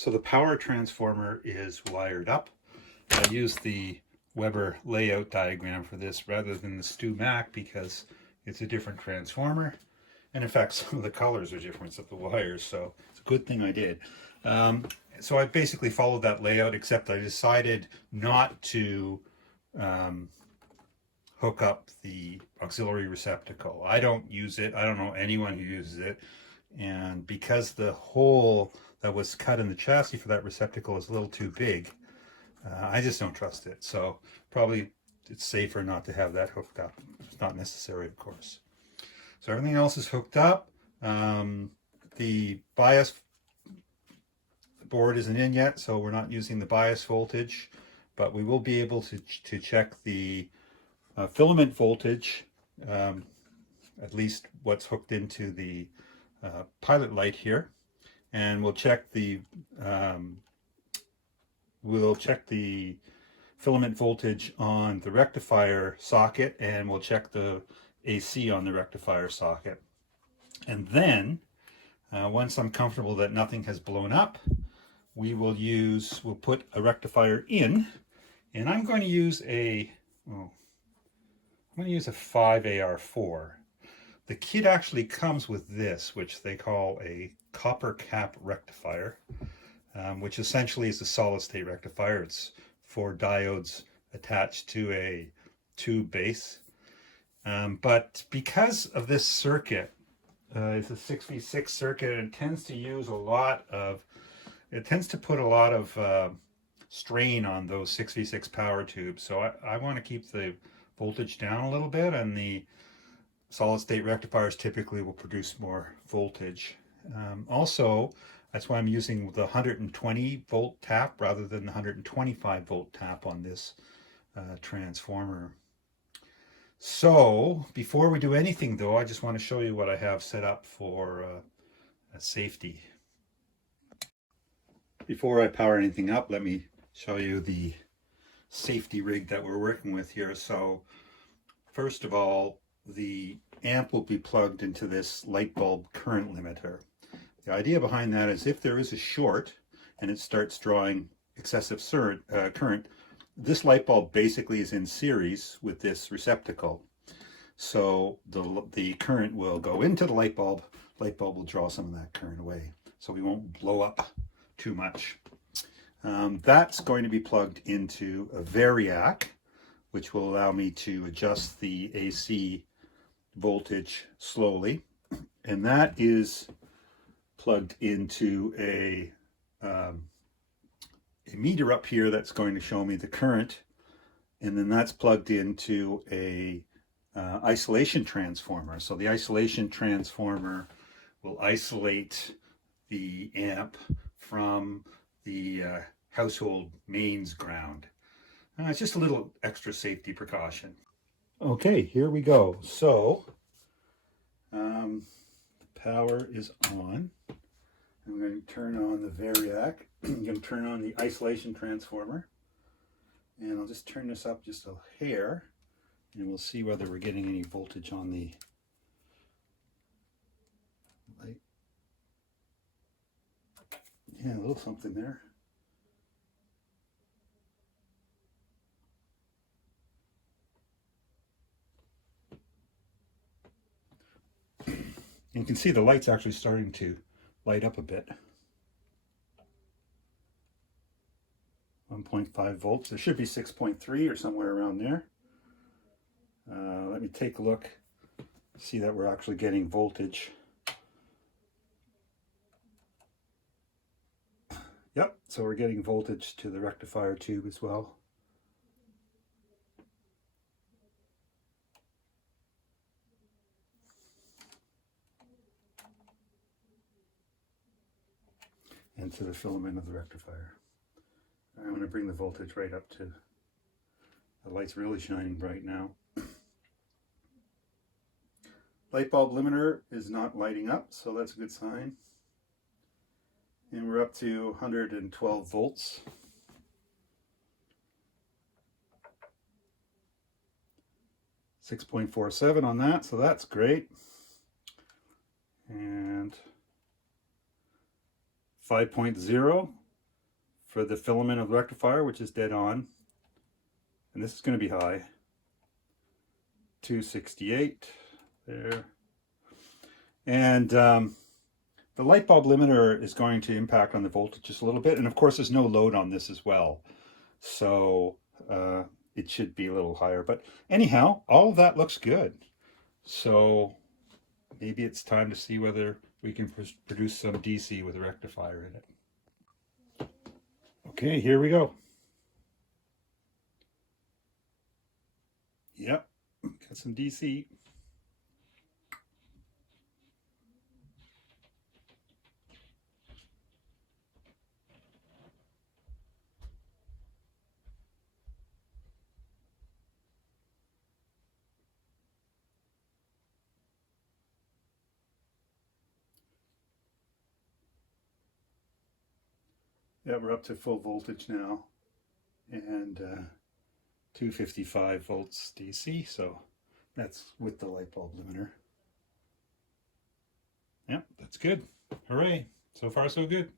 So the power transformer is wired up. I used the Weber layout diagram for this rather than the Stu Mac because it's a different transformer. And in fact, some of the colors are different of the wires, so it's a good thing I did. So I basically followed that layout, except I decided not to hook up the auxiliary receptacle. I don't use it. I don't know anyone who uses it. And because the hole that was cut in the chassis for that receptacle is a little too big, I just don't trust it. So probably it's safer not to have that hooked up. It's not necessary, of course. So everything else is hooked up. The bias board isn't in yet, so we're not using the bias voltage, but we will be able to check the filament voltage, at least what's hooked into the pilot light here, and we'll check the filament voltage on the rectifier socket, and we'll check the AC on the rectifier socket. And then once I'm comfortable that nothing has blown up, we'll put a rectifier in, and I'm going to use a 5AR4. The kit actually comes with this, which they call a copper cap rectifier, which essentially is a solid state rectifier. It's 4 diodes attached to a tube base. But because of this circuit, it's a 6v6 circuit, and it tends to put a lot of strain on those 6v6 power tubes. So I want to keep the voltage down a little bit, and the solid state rectifiers typically will produce more voltage. Also, that's why I'm using the 120 volt tap rather than the 125 volt tap on this transformer. So before we do anything though, I just want to show you what I have set up for safety. Before I power anything up, let me show you the safety rig that we're working with here. So first of all, the amp will be plugged into this light bulb current limiter. The idea behind that is if there is a short and it starts drawing excessive current, this light bulb basically is in series with this receptacle. So the current will go into the light bulb will draw some of that current away. So we won't blow up too much. That's going to be plugged into a variac, which will allow me to adjust the AC voltage slowly. And that is plugged into a meter up here that's going to show me the current, and then that's plugged into a isolation transformer. So the isolation transformer will isolate the amp from the household mains ground. It's just a little extra safety precaution. Okay, here we go. So the power is on. I'm going to turn on the variac. I'm going to turn on the isolation transformer, and I'll just turn this up just a hair, and we'll see whether we're getting any voltage on the light. Yeah, a little something there. You can see the light's actually starting to light up a bit. 1.5 volts. There should be 6.3 or somewhere around there. Let me take a look, see that we're actually getting voltage. Yep, so we're getting voltage to the rectifier tube as well. And to the filament of the rectifier. I'm going to bring the voltage right up to, the light's really shining bright now. Light bulb limiter is not lighting up, so that's a good sign. And we're up to 112 volts. .47 on that, so that's great. And 5.0 for the filament of the rectifier, which is dead on. And this is going to be high. 268 there. And the light bulb limiter is going to impact on the voltage just a little bit. And of course, there's no load on this as well. So it should be a little higher. But anyhow, all of that looks good. So maybe it's time to see whether we can produce some DC with a rectifier in it. Okay, here we go. Yep, got some DC. Yeah, we're up to full voltage now, and 255 volts DC, so that's with the light bulb limiter. Yeah, that's good. Hooray. So far, so good.